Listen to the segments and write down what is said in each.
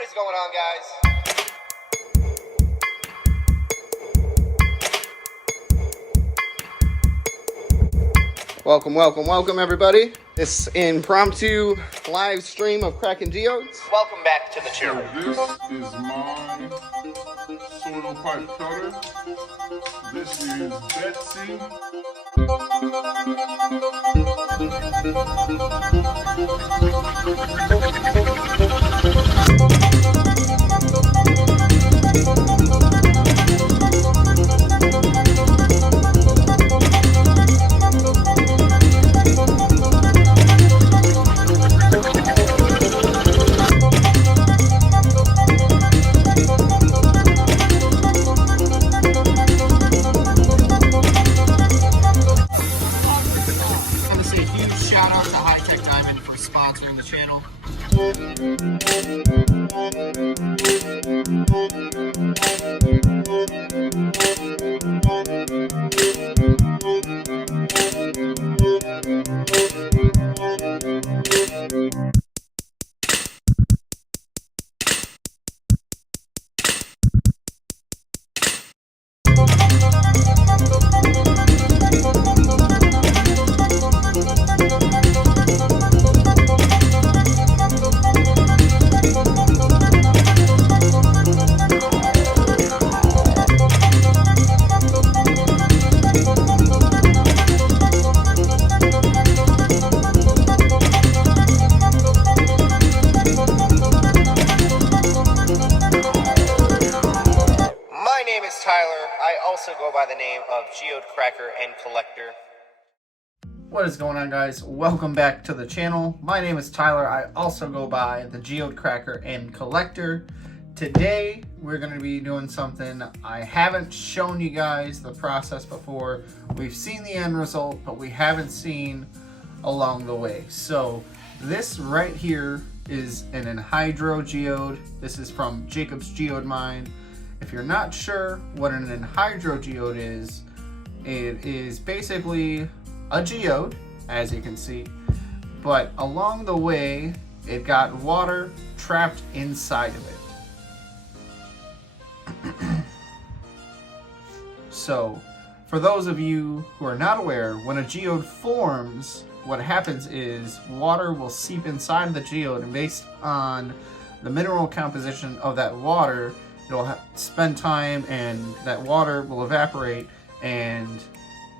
What is going on, guys? Welcome everybody. This impromptu live stream of Cracking Geodes. Welcome back to the channel. This is my soil pipe cutter. This is Betsy. Shout out to High-Tech Diamond for sponsoring the channel. Tyler. I also go by the name of Geode Cracker and Collector. What is going on, guys? Welcome back to the channel. My name is Tyler. I also go by the Geode Cracker and Collector. Today we're going to be doing something I haven't shown you guys the process before. We've seen the end result, but we haven't seen along the way. So this right here is an Enhydro Geode. This is from Jacob's Geode Mine. If you're not sure what an Enhydro Geode is, it is basically a geode, as you can see, but along the way, it got water trapped inside of it. So, for those of you who are not aware, when a geode forms, what happens is water will seep inside of the geode, and based on the mineral composition of that water, it'll spend time and that water will evaporate, and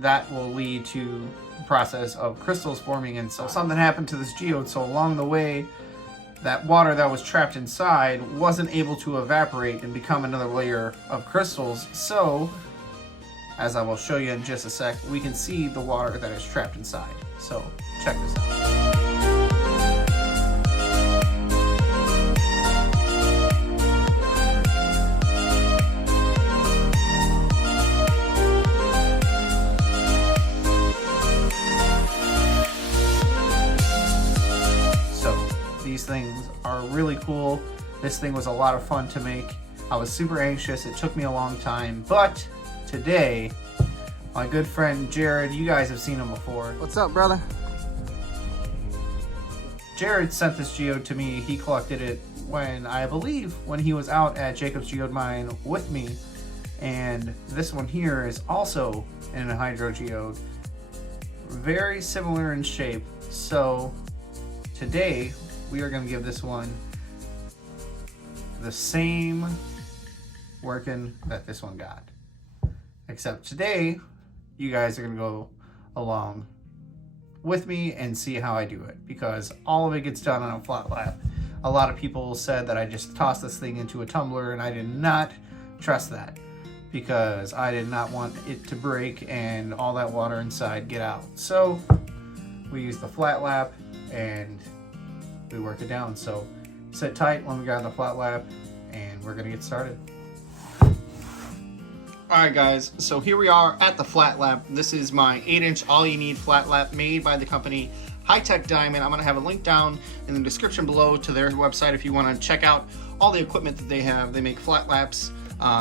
that will lead to the process of crystals forming inside. So something happened to this geode, so along the way, that water that was trapped inside wasn't able to evaporate and become another layer of crystals. So, as I will show you in just a sec, we can see the water that is trapped inside. So, check this out. These things are really cool. This thing was a lot of fun to make. I was super anxious. It took me a long time, but today, my good friend Jared, you guys have seen him before. What's up, brother? Jared sent this geode to me. He collected it I believe when he was out at Jacob's Geode Mine with me. And this one here is also an Enhydro Geode. Very similar in shape. So today, we are going to give this one the same working that this one got. Except today, you guys are going to go along with me and see how I do it, because all of it gets done on a flat lap. A lot of people said that I just tossed this thing into a tumbler, and I did not trust that, because I did not want it to break and all that water inside get out. So we use the flat lap and we work it down. So sit tight when we got on the flat lap, and we're gonna get started. Alright guys, so here we are at the flat lap. This is my 8-inch all-you-need flat lap made by the company High-Tech Diamond. I'm gonna have a link down in the description below to their website if you want to check out all the equipment that they have. They make flat laps,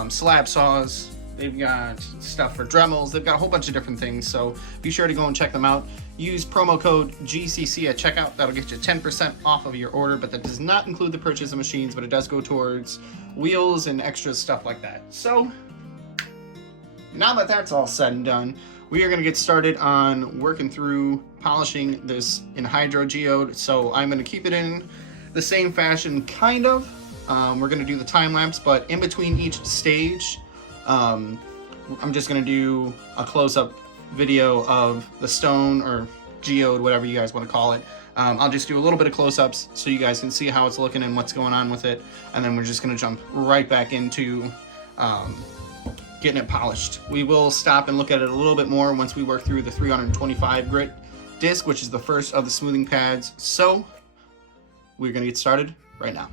slab saws, they've got stuff for Dremels, they've got a whole bunch of different things, so be sure to go and check them out. use promo code GCC at checkout. That'll get you 10% off of your order, but that does not include the purchase of machines, but it does go towards wheels and extra stuff like that. So now that that's all said and done, we are going to get started on working through polishing this Enhydro Geode. So I'm going to keep it in the same fashion, kind of. We're going to do the time lapse, but in between each stage, I'm just going to do a close-up video of the stone or geode, whatever you guys want to call it. I'll just do a little bit of close-ups so you guys can see how it's looking and what's going on with it, and then we're just going to jump right back into getting it polished. We will stop and look at it a little bit more once we work through the 325 grit disc, which is the first of the smoothing pads. So we're going to get started right now.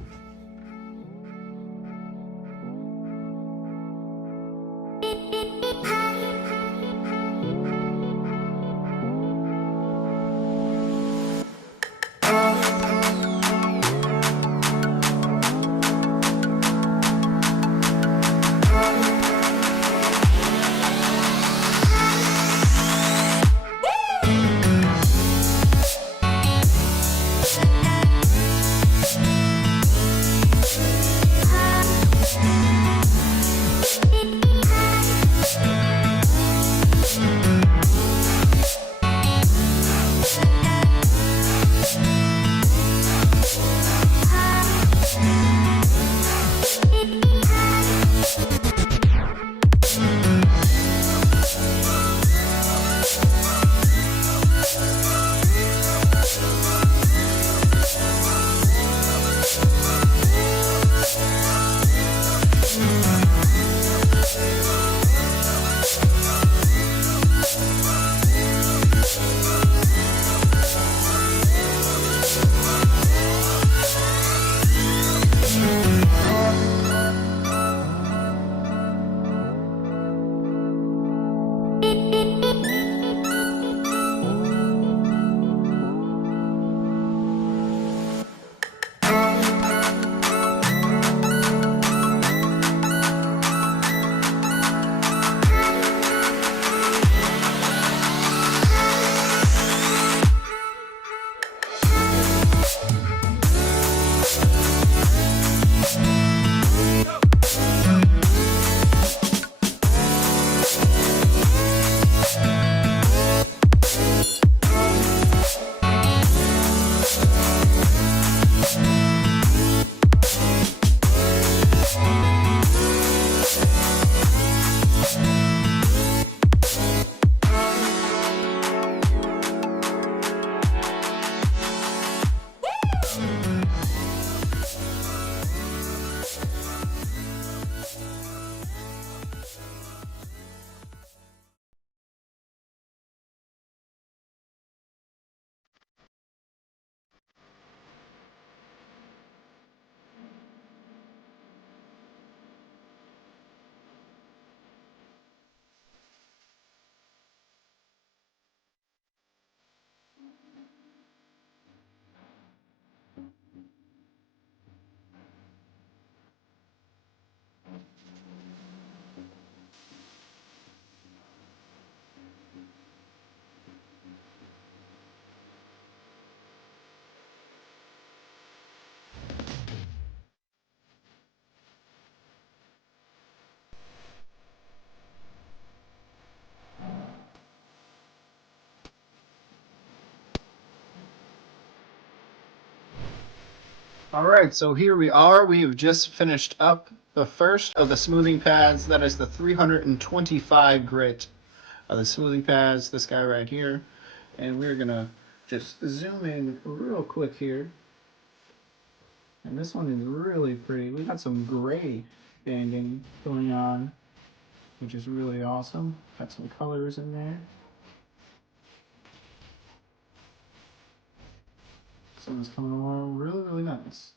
All right, so here we are. We have just finished up the first of the smoothing pads. That is the 325 grit of the smoothing pads, this guy right here. And we're gonna just zoom in real quick here. And this one is really pretty. We got some gray banding going on, which is really awesome. Got some colors in there. Sun's coming along really nice.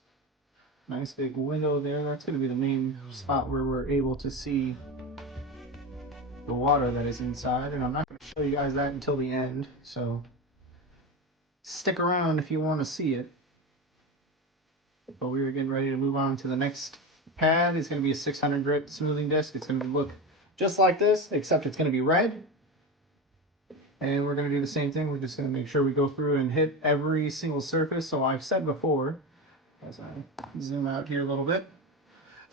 Nice big window there. That's going to be the main spot where we're able to see the water that is inside. And I'm not going to show you guys that until the end. So stick around if you want to see it. But we're getting ready to move on to the next pad. It's going to be a 600 grit smoothing disc. It's going to look just like this, except it's going to be red. And we're going to do the same thing. We're just going to make sure we go through and hit every single surface. So I've said before, as I zoom out here a little bit,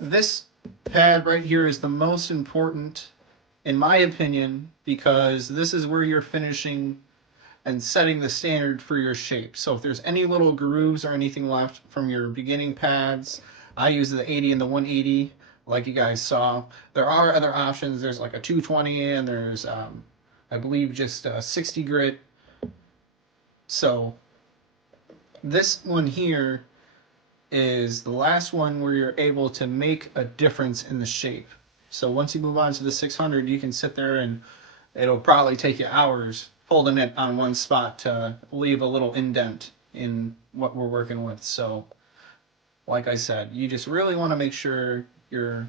this pad right here is the most important, in my opinion, because this is where you're finishing and setting the standard for your shape. So if there's any little grooves or anything left from your beginning pads, I use the 80 and the 180 like you guys saw. There are other options. There's like a 220 and there's I believe just 60 grit. So this one here is the last one where you're able to make a difference in the shape. So once you move on to the 600, you can sit there and it'll probably take you hours folding it on one spot to leave a little indent in what we're working with. So like I said, you just really want to make sure your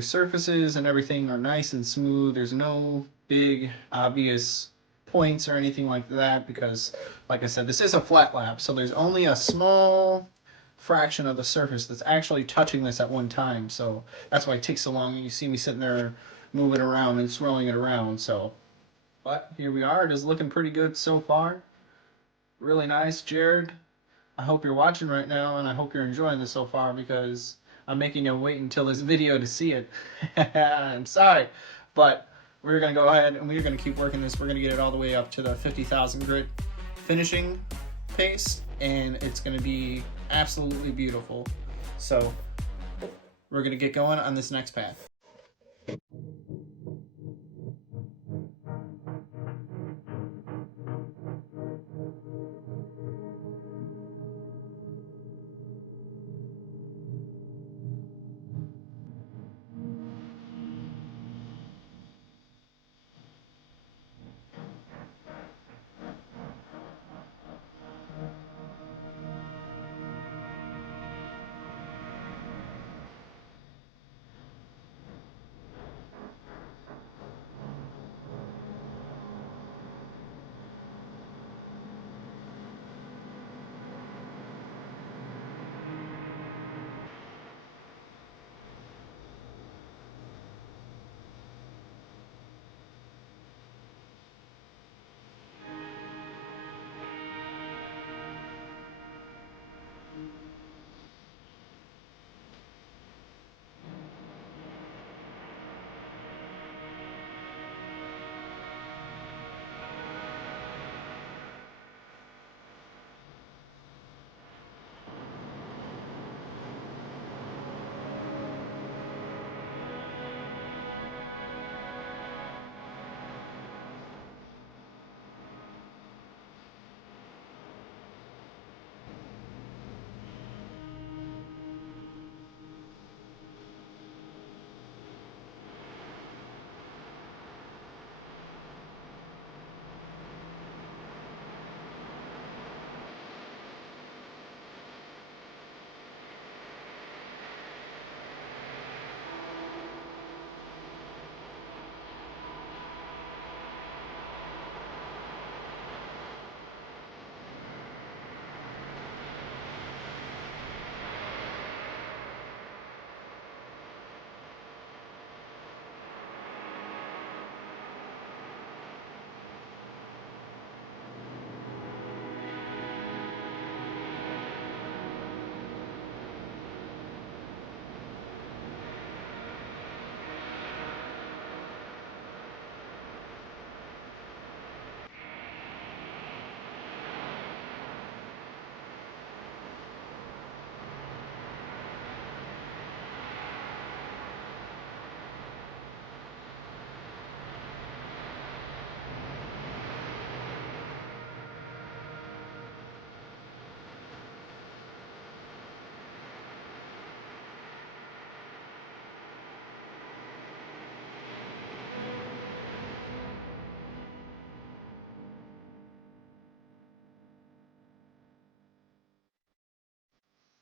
surfaces and everything are nice and smooth. There's no big obvious points or anything like that because, like I said, this is a flat lap, so there's only a small fraction of the surface that's actually touching this at one time. So that's why it takes so long. You see me sitting there moving around and swirling it around. So, but here we are. It is looking pretty good so far. Really nice, Jared. I hope you're watching right now, and I hope you're enjoying this so far because I'm making you wait until this video to see it. I'm sorry, but we're going to go ahead and we're going to keep working this. We're going to get it all the way up to the 50,000 grit finishing pace, and it's going to be absolutely beautiful. So we're going to get going on this next pad.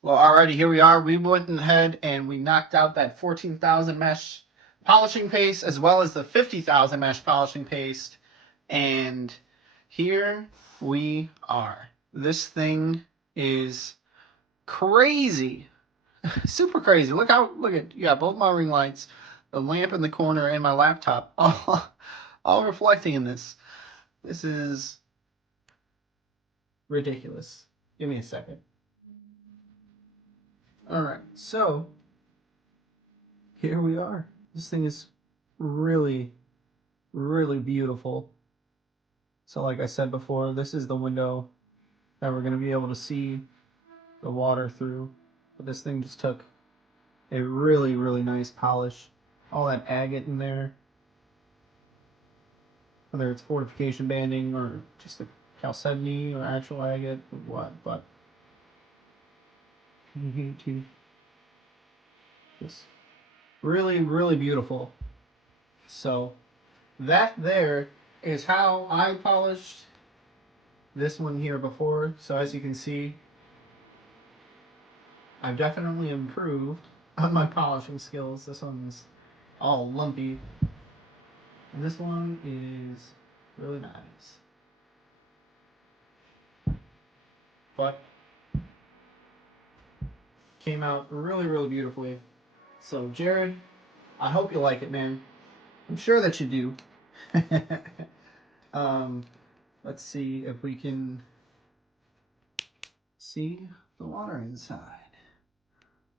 Well, alrighty, here we are. We went ahead and we knocked out that 14,000 mesh polishing paste as well as the 50,000 mesh polishing paste. And here we are. This thing is crazy. Super crazy. Look at, you got both my ring lights, the lamp in the corner, and my laptop all reflecting in this. This is ridiculous. Give me a second. Alright, so here we are. This thing is really, really beautiful. So like I said before, this is the window that we're going to be able to see the water through. But this thing just took a really, really nice polish. All that agate in there. Whether it's fortification banding or just a chalcedony or actual agate or what, but just really, really beautiful. So that there is how I polished this one here before. So as you can see, I've definitely improved on my polishing skills. This one's all lumpy. And this one is really nice. But came out really, really beautifully. So Jared, I hope you like it, man. I'm sure that you do. Let's see if we can see the water inside.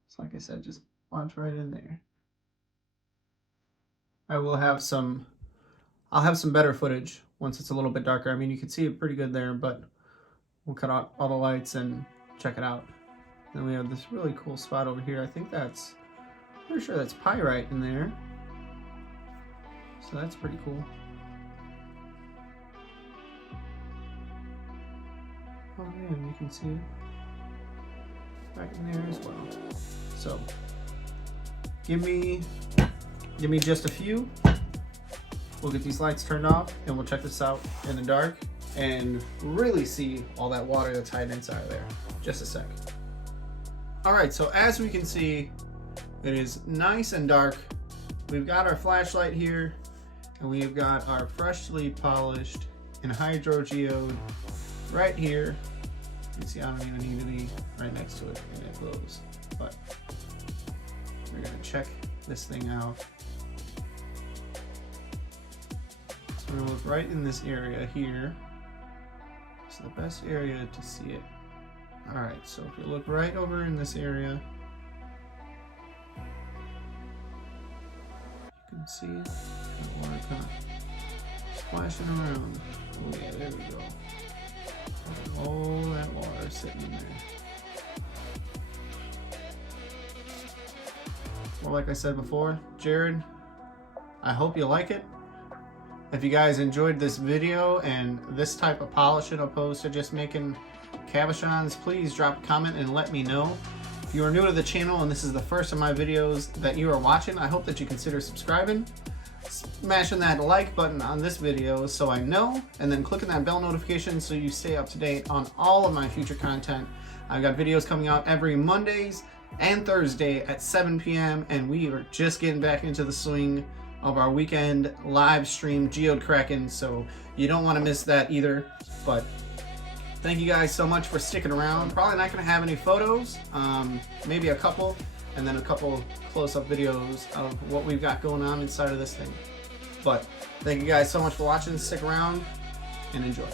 So like I said, just watch right in there. I'll have some better footage once it's a little bit darker. I mean, you can see it pretty good there, but we'll cut out all the lights and check it out. Then we have this really cool spot over here. I'm pretty sure that's pyrite in there. So that's pretty cool. Oh man, you can see it right in there as well. So give me just a few. We'll get these lights turned off and we'll check this out in the dark and really see all that water that's hiding inside of there. Just a sec. All right, so as we can see, it is nice and dark. We've got our flashlight here and we've got our freshly polished Enhydro Geode right here. You can see I don't even need to be right next to it and it glows. But we're gonna check this thing out. So we're gonna look right in this area here. It's the best area to see it. All right, so if you look right over in this area, you can see that water kind of splashing around. Oh yeah, there we go. All that water sitting in there. Well, like I said before, Jared, I hope you like it. If you guys enjoyed this video and this type of polishing opposed to just making cabochons, please drop a comment and let me know. If you are new to the channel and this is the first of my videos that you are watching, I hope that you consider subscribing, smashing that like button on this video so I know, and then clicking that bell notification so you stay up to date on all of my future content. I've got videos coming out every Mondays and Thursday at 7 p.m. and we are just getting back into the swing of our weekend live stream geode cracking, so you don't want to miss that either. But thank you guys so much for sticking around. Probably not going to have any photos, maybe a couple, and then a couple close-up videos of what we've got going on inside of this thing. But thank you guys so much for watching. Stick around and enjoy.